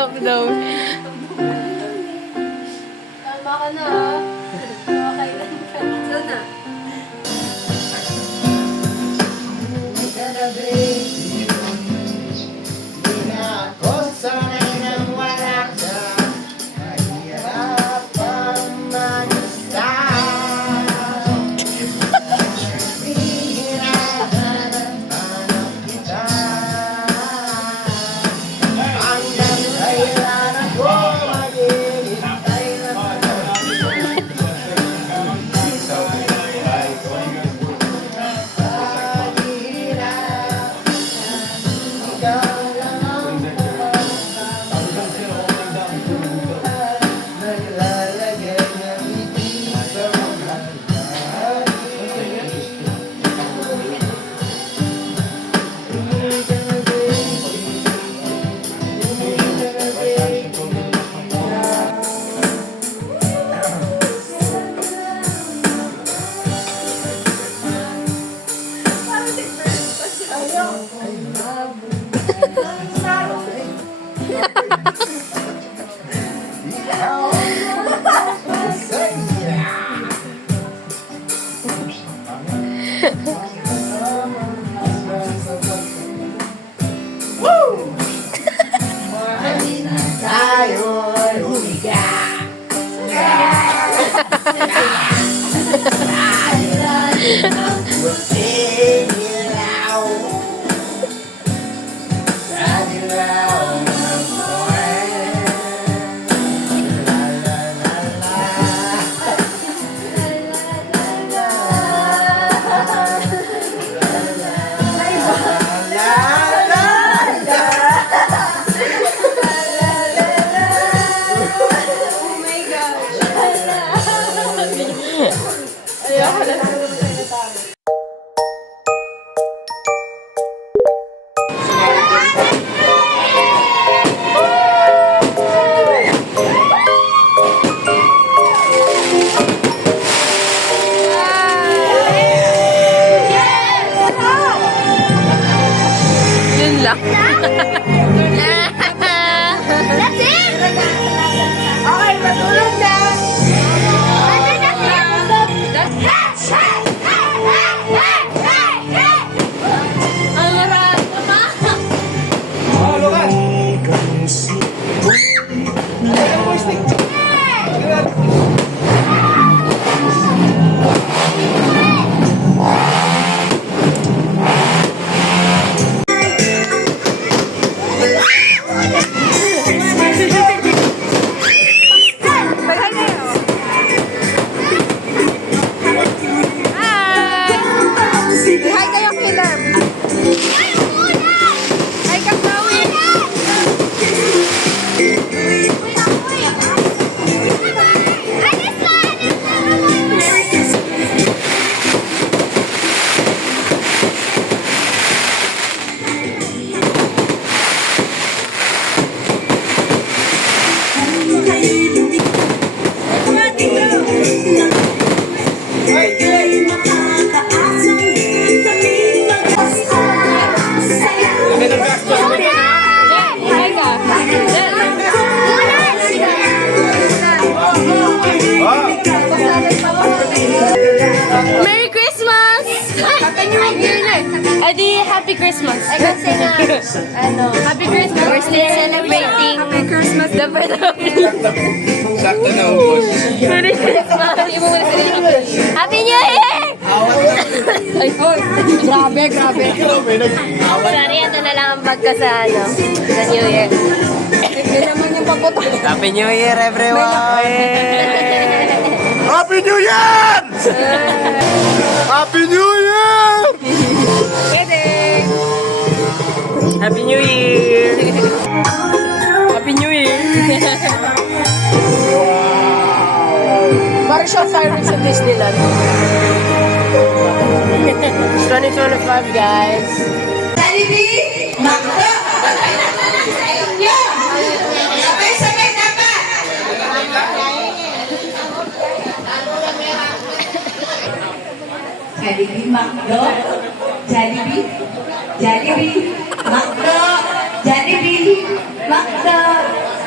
stop daw. Tama ka na, ha? Makakailan ka. Saan na? Yun lang. That's it! Okay, matulog na! Ang marami pa. Hi kayo, Caleb! Hi ka, Chloe! Merry Christmas! Happy New Year na! Adi, Happy Christmas. Ay, kasi nga, Happy Christmas. We're still celebrating Happy Christmas! the birth of Sakto na ubos. Merry Christmas. Happy New Year! Ay, Grabe, grabe! sorry, ito na lang ang bag ko sa, sa New Year. Yun naman yung paputok. Happy New Year, everyone! Happy New Year! Happy New Year! Happy New Year! Happy New Year! Para siya fireworks sa Disneyland. 2025, guys. Jollibee, Macdo, Jollibee, Jollibee, Macdo, Jollibee, Macdo,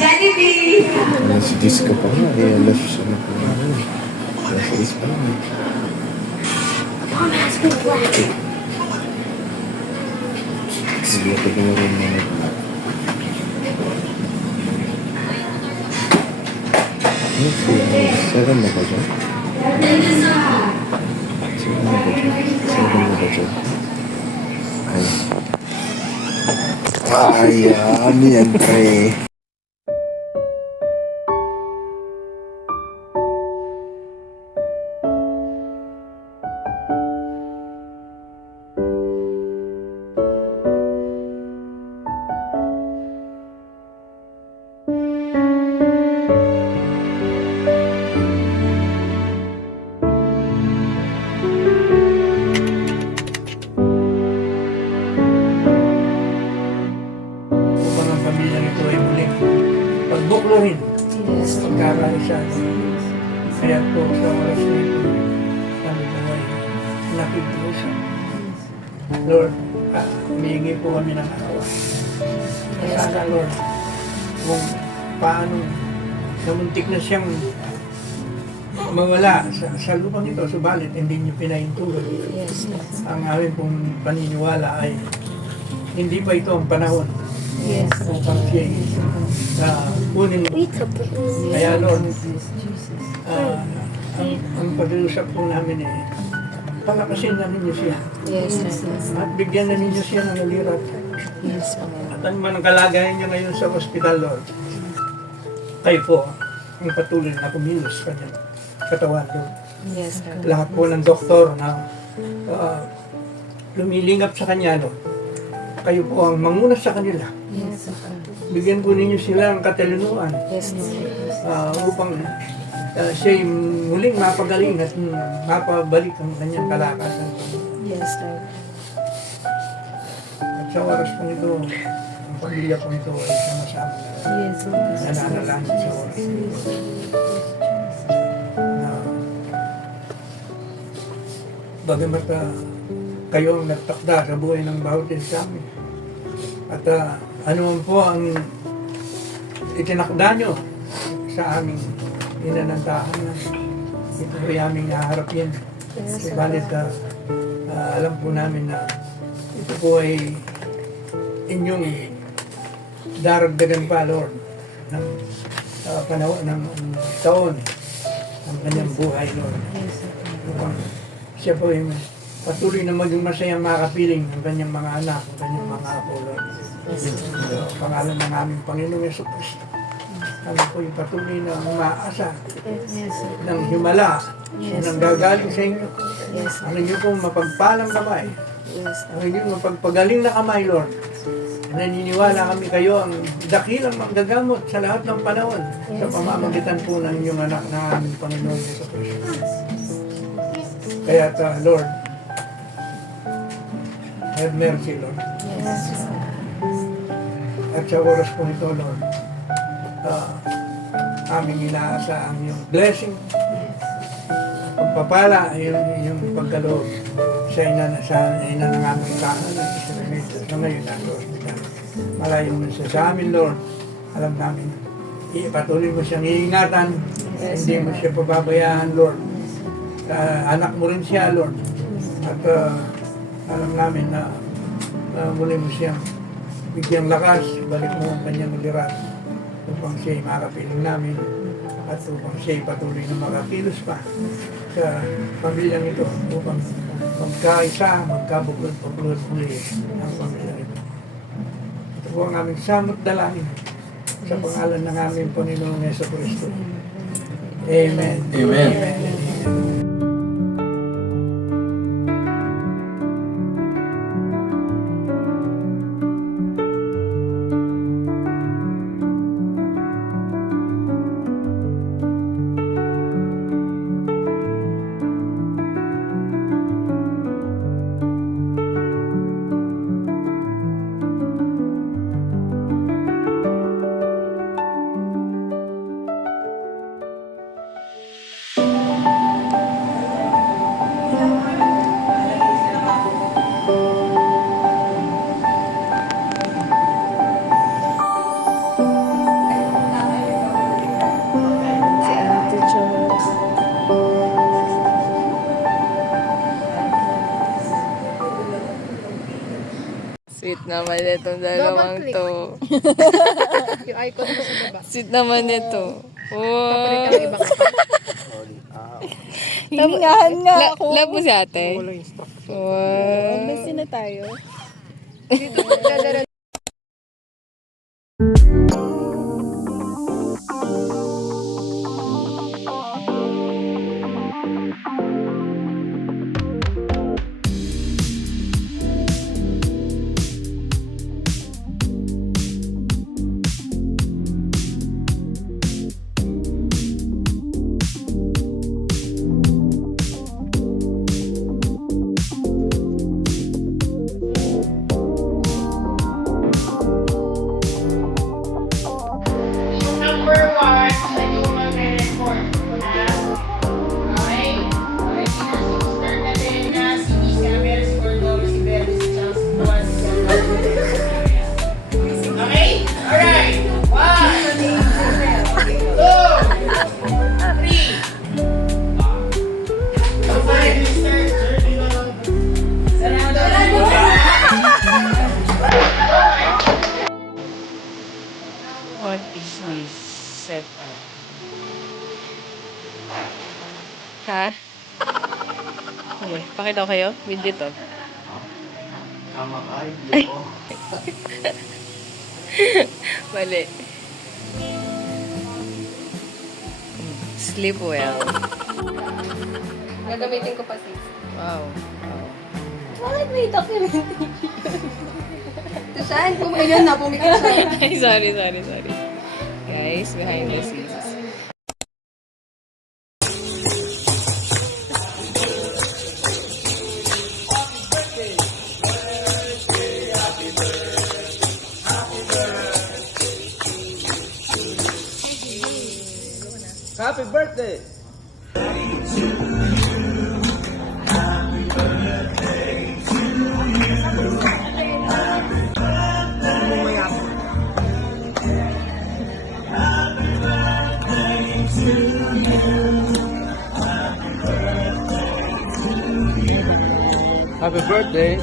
Jollibee! Alas 10 ka pa nga. Eh, alas ano pa nga. Alas 10 pa nga. Sige, ito ko na rin mga. Okay, 7 na ba dyan? 7 na ba dyan? 7 na ba dyan? Ay. Ayan, yan pre. Upang ang pamilya nito ay muling pagbukluhin, pagkakaisa. Kaya po sa oras na ito, kami po ay nakikiusap. Lord, humihingi po kami ng awa. Sana Lord, kung paano namuntik na siyang mawala sa lupang ito, subalit hindi niyo pinahintulot. Ang aming pong paniniwala ay hindi pa ito ang panahon upang siya kunin. Kaya Lord, ang pag-iusap po namin palakasin na ninyo siya. At bigyan na ninyo siya ng alirat. At ano man ang kalagayan niya ngayon sa ospital, Lord, kayo po ang patuloy na kumilos sa kanyang katawan, Lord. Lahat po ng doktor na lumilingap sa kanya, Lord, kayo po ang manguna sa kanila. Bigyan po ninyo sila ng katalinuhan upang siya'y muling mapagaling at mapabalik ang kanyang kalakasan. At sa oras po ito, ang pamilya po ito ay sumasama. Nananalangin sa oras ito. Bagamat kayo ang nagtakda sa buhay ng bawat isa amin. At ano man po ang itinakda nyo sa aming inanantahan na ito po yung aming naharapin. Subalit alam po namin na ito po ay inyong daragdagan pa, Lord, ng panahon ng taon ng kanyang buhay, Lord. Upang siya po ay patuloy na maging masayang makapiling ng kanyang mga anak, ng kanyang mga apo, Lord. Pangalan ng aming Panginoong Yesu Cristo. Kami po yung patuloy na umaasa ng himala ng gagaling sa inyo. Ang inyo pong mapagpalang kamay. Ang inyo mapagpagaling na kamay, Lord. Naniniwala kami kayo ang dakilang manggagamot sa lahat ng panahon sa pamamagitan po ng inyong anak na aming Panginoong Yesu Cristo. Kaya Lord, have mercy, Lord. At sa oras po ito, Lord, aming inaasa ang iyong blessing, pagpapala, yung pagkaloob sa ina ng aming tahanan sa ngayon na Lord. Malayong nasa sa amin, Lord. Alam namin, patuloy mo siyang iingatan, hindi mo siya pababayaan, Lord. Anak mo rin siya, Lord. At alam namin na muli mo siyang bigyang lakas, balik mo ang kanyang liras upang siya'y makapiling namin at upang siya'y patuloy na makakilos pa sa pamilyang ito upang magkaisa, magkabuklod-buklod muli ang pamilyang ito. Ito po ang aming samot dalangin sa pangalan ng aming Panginoong Yesu Cristo. Amen. Amen. Amen. Sweet naman itong dalawang click. to. Yung icon mo sa baba. Sweet naman ito. Papalit Wow. ang ibang Hiningahan nga ako. Love mo si ate? Wow. Messi na tayo. Number one, sa yung mag-report ko na. Okay? Okay, sinasubscribe natin na si Miss Camera, si Cordova, si Bebe, si Charles, si Juan, si Juan. Okay? Alright. 1, 2, 3. So, 5, Mr. Sarado. What is this set? Ha? Okay, pakita ko kayo. Video to. Ay. Mali. Sleep well. Gagamitin ko pa sis. Wow. Bakit may documentation? Saan? Ayun na, pumikit siya. sorry. Guys, behind the scenes. Happy birthday! Happy birthday!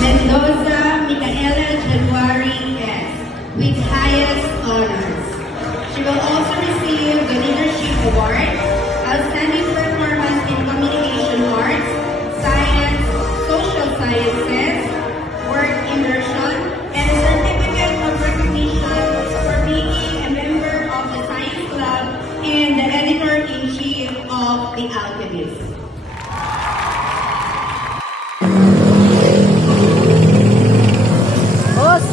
Mendoza Micaela January S. with highest honors. She will also receive the Leadership Award, Outstanding Performance in Communication Arts, Science, Social Sciences, Work Immersion, and a Certificate of Recognition for being a member of the Science Club and the Editor-in-Chief of The Alchemist.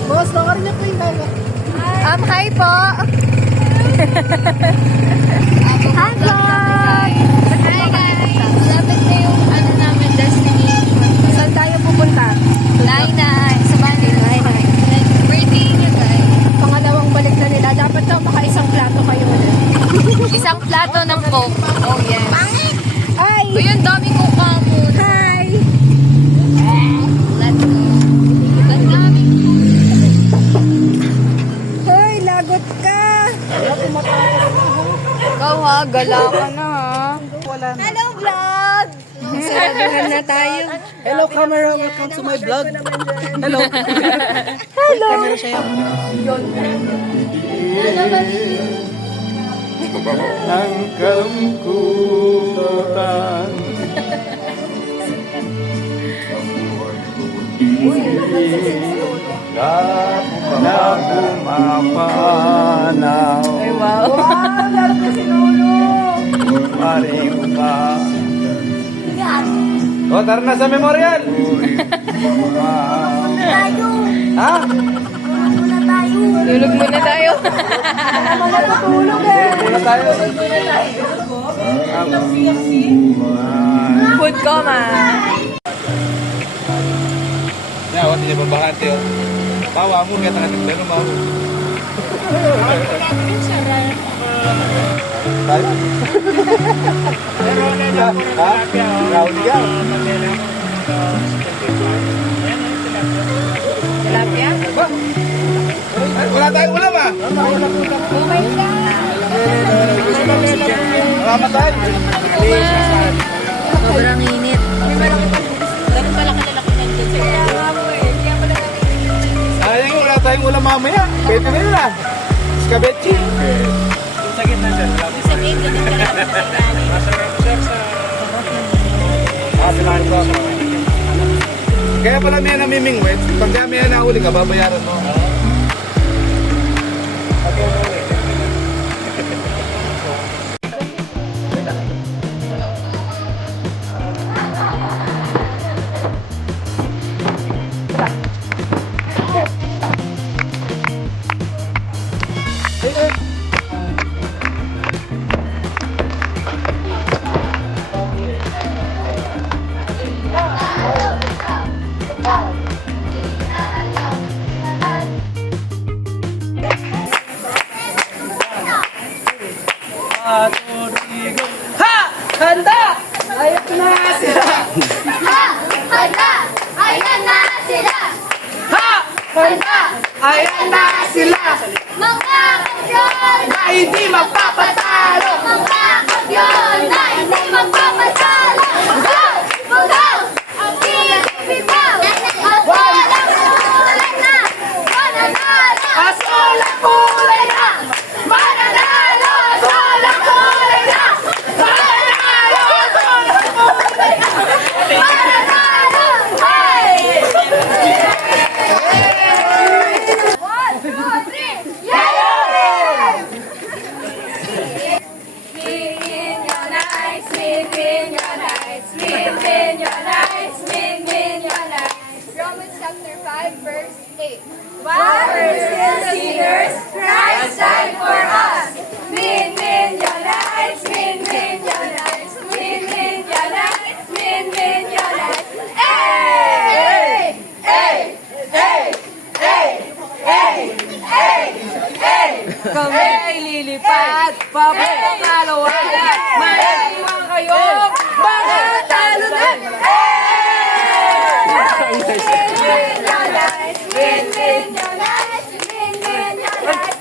Boss, nakar niyo po yung tayo. Hi po! Hi vlog! Hi guys! Lapit na yung ano namin destination. Saan tayo pupunta? Lainay! Sa Bandi, Lainay. Birthday niyo guys. Pangalawang balik na nila. Dapat daw maka-isang plato kayo ulit. Isang plato ng Coke. Oh yes. Ay! O yun, dami ko kamo. Hi! Let's go. Ang dami. Hoy, lagot ka! Ikaw ha, gala ka na ha. Hello vlog! Saraduhan na tayo. Hello camera, welcome to my vlog. Hello. Hello! Ang kalungkutan. Na pumapanaw. Ay wow. Wow, lalo na si Lolo! Paring pa. O, tara na sa memorial. Ha? Tulog muna tayo. Matutulog eh! Muna tayo. Food coma. Ya, awat niya babahati. Tawa mo kaya tangan pero mau. Tayo. Ha? Round ka. Tilapia? Ay, wala tayong ulam ah. Oh my God! Mamamatay. Sobrang init. Ganun pala kalalaki ng dito. Kaya nga mo eh. Kaya pala kami. Sayang wala tayong ulam mamaya. Pwede na yun ah. Scabechi. Sa gitna, ganun kalaki ng ilalim. Kaya pala may namimingwit. Pagka may nahuli ka, babayaran mo. Ayan na sila! Ayan na sila! Mga kampiyon! Na hindi magpapatalo! Mga kampiyon na hindi magpapatalo! Go! Go! Ang Pilipinas! At walang kulay na! Mananalo! Asul ang kulay na! Mananalo! Asul ang kulay na! Mananalo! Asul ang kulay na! Mananalo! Hey! 1, 2, 3! Yeah! Spin your nights, spin your nights, spin your nights, spin your nights. Romans chapter 5, verse 8. While we're still sinners, Christ died for us. Spin your nights, spin your nights, spin your nights, spin your nights. Hey! Hey! Hey! Hey! Hey! Hey! Hey! Kami ay lilipad, papapakalawanan, maliwan kayo, mga talunan! Spin your nights, spin your nights, spin your nights.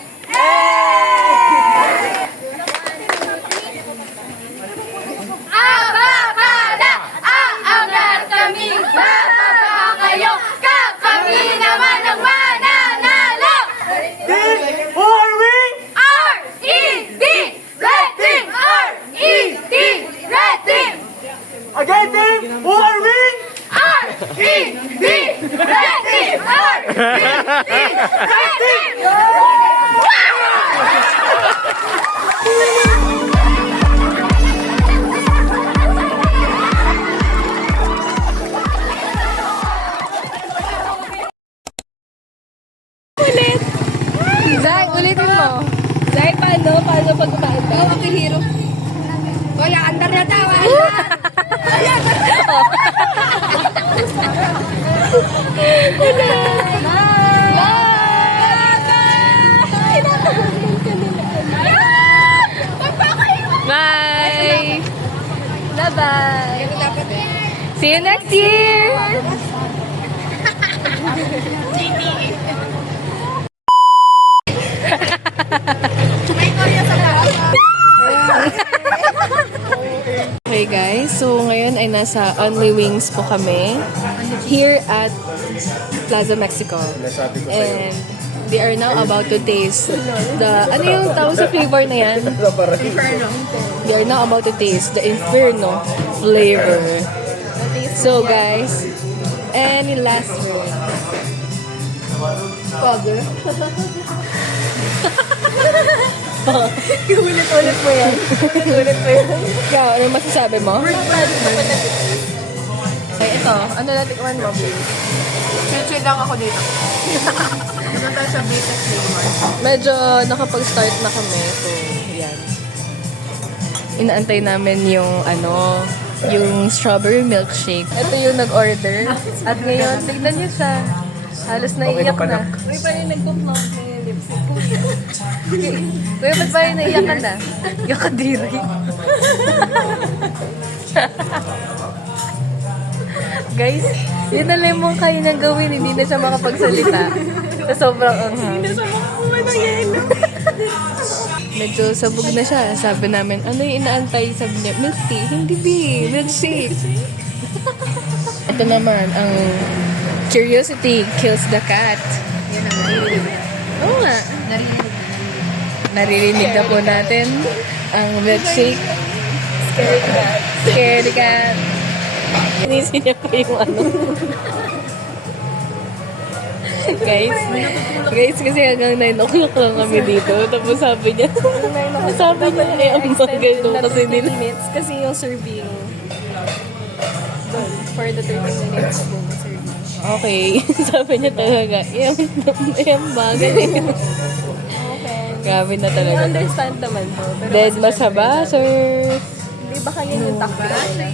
Abakada! Aangat kaming bababa kayo! Kami naman ang mananalo! Who are we? R-E-D! Red Team! R-E-D! Red Team! Again, team! Who are we? R-E-D! Red Team! R-E-D! Red Team! Zay, ulitin mo. Zay, paano? Paano pag umaanda? Oo, makihiro. Wala, andar na daw. Bye! Bye-bye! See you next year! Okay guys, so ngayon ay nasa Only Wings po kami here at Plaza Mexico. And they are now about to taste the, ano yung tawag sa flavor na yan? Inferno. They are now about to taste the Inferno flavor. So guys, any last word? Father? Ulit-ulit mo yan. Ulit-ulit mo yan. Ikaw, ano masasabi mo? Ay, ito. Ano natikman mo, please? Chill lang ako dito. Ano tayo sa basic flavor? Medyo nakapag-start na kami. So, yan. Inaantay namin yung yung strawberry milkshake. Ito yung nag-order. At ngayon, tignan niyo siya. Halos naiiyak na. Uy, pa rin nag-bookmark na yung lipstick ko. Uy, ba't pa rin naiiyak ka na? Yung kadiri. Guys, yun na lang mong kaya nang gawin, hindi na siya makapagsalita. Sa sobrang anghang. Hindi na siya makakuha ng yelo. Medyo sabog na siya. Sabi namin, ano yung inaantay? Sabi niya, milk tea. Hindi milkshake. Ito naman, ang curiosity kills the cat. Yan ang naririnig. Oo nga. Naririnig na po natin ang milkshake. Scared cat. Inisip niya pa yung ano. Guys, kasi hanggang 9 o'clock lang kami dito. Tapos sabi niya, ang bagay doon kasi nila. minutes kasi yung serving doon for the 30 minutes doon serving. Okay. Sabi niya talaga, yung bagay. Okay. Grabe na talaga. I understand naman po. Pero Dead kasi masaba, sir. Hindi ba kanya yung takbo nila?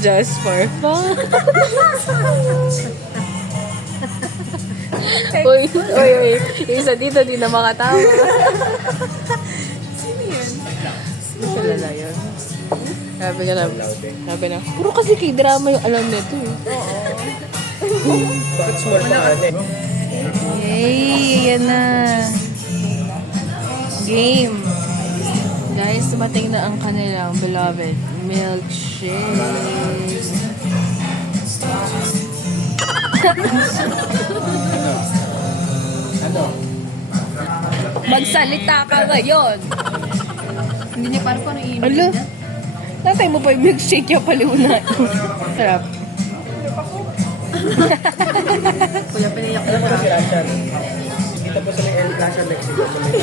Just for fun. Uy. Yung isa dito, di na makatawa. Sino yun? Kilala yun. Sabi ka lang. Sabi na, puro kasi kay drama yung alam nito eh. Yay! Yan na. Game. Guys, dumating na ang kanilang beloved milkshake. Magsalita ka ngayon. Hindi niya parang kung ano iinom. Alo, natay mo pa yung milkshake niya paliuna. Sarap. Kuya, pinayak na pa.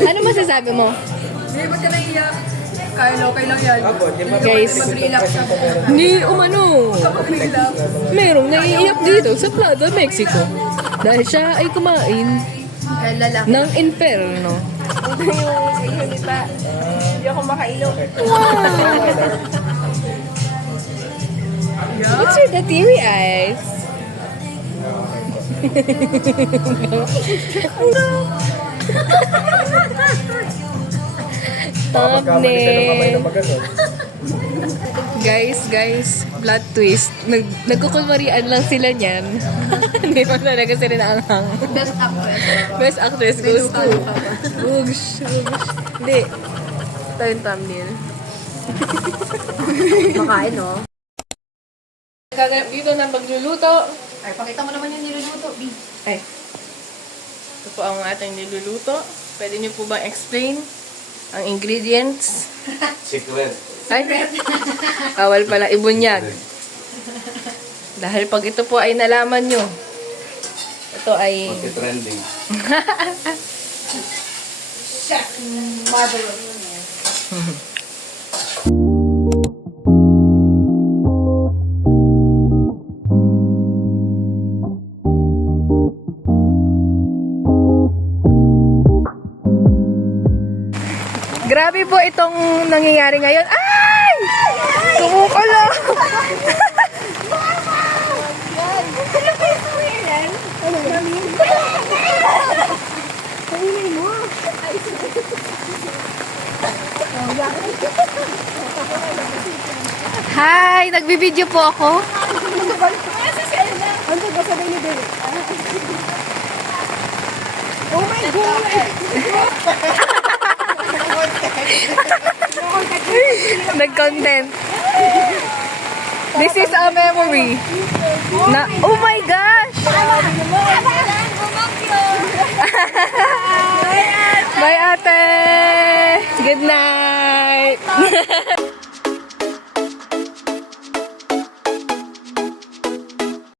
Ano masasabi mo? Hindi, ba't ka naiiyak? Kyle, okay lang yan. Guys, Mag-relax ako. hindi umano. Mag-relax. Merong naiiyak dito sa Plaza, Mexico. Dahil siya ay kumain Kaya lalaki. ng inferno. Ito yung unita. Hindi ako makainom. What's with the teary eyes? Thumbnail. Guys, plot twist. Nagkukunwarian lang sila niyan. Hindi pa talaga sila naanghang. Best actress. Best actress goes to Ugs. Hindi. Ito yung thumbnail. Makain, no? Dito na magluluto. Ay, pakita mo naman yung niluluto, B. Ay. Ito po ang ating niluluto. Pwede niyo po bang explain ang ingredients? Secret. Ay, bawal pala ibunyag. Dahil pag ito po ay nalaman nyo, ito ay... Trending. Marvelous. Grabe po itong nangyayari ngayon. Ay! Kumukulo! Hi! Nagbibideo po ako. Oh my God! Nag-content. This is a memory. Na, oh my gosh! Bye ate! Good night!